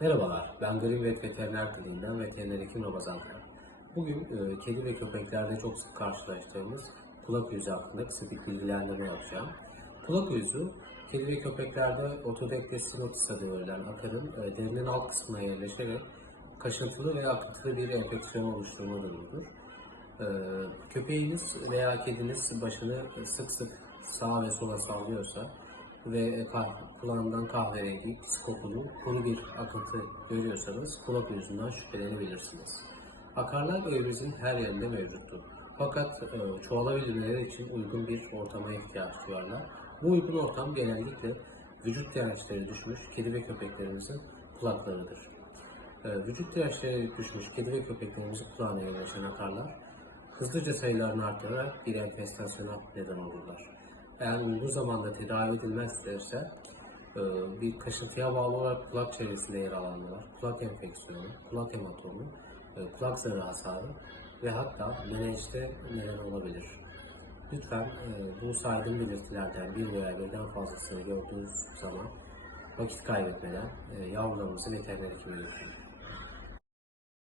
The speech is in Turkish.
Merhabalar, ben Green Vet Veteriner Kliniğinden veteriner hekim Ramazan Kaya. Bugün e, kedi ve köpeklerde çok sık karşılaştığımız kulak yüzü hakkında kısa bir bilgilendirme yapacağım. Kulak yüzü, kedi ve köpeklerde otodektes sinotis adı verilen akarın e, derinin alt kısmına yerleşerek kaşıntılı veya akıntılı bir enfeksiyon oluşturma durumudur. E, köpeğiniz veya kediniz başını sık sık sağa ve sola sallıyorsa ve kah- kulağından kahverengi, pis kokulu, kuru bir akıntı görüyorsanız kulak yüzünden şüphelenebilirsiniz. Akarlar evimizin her yerinde mevcuttur. Fakat e, çoğalabilmeleri için uygun bir ortama ihtiyaç duyarlar. Bu uygun ortam genellikle vücut dirençleri düşmüş kedi ve köpeklerimizin kulaklarıdır. E, vücut dirençleri düşmüş kedi ve köpeklerimizin kulağına yerleşen akarlar hızlıca sayılarını arttırarak bir enfestasyona neden olurlar. Eğer uygun zamanda tedavi edilmezse e, bir kaşıntıya bağlı olarak kulak çevresinde yer alanlar, kulak enfeksiyonu, kulak hematomu, e, kulak zarı hasarı ve hatta menenjite neden olabilir. Lütfen e, bu saydığım belirtilerden bir veya birden fazlasını gördüğünüz zaman vakit kaybetmeden yavrularımızı veteriner hekime götürün.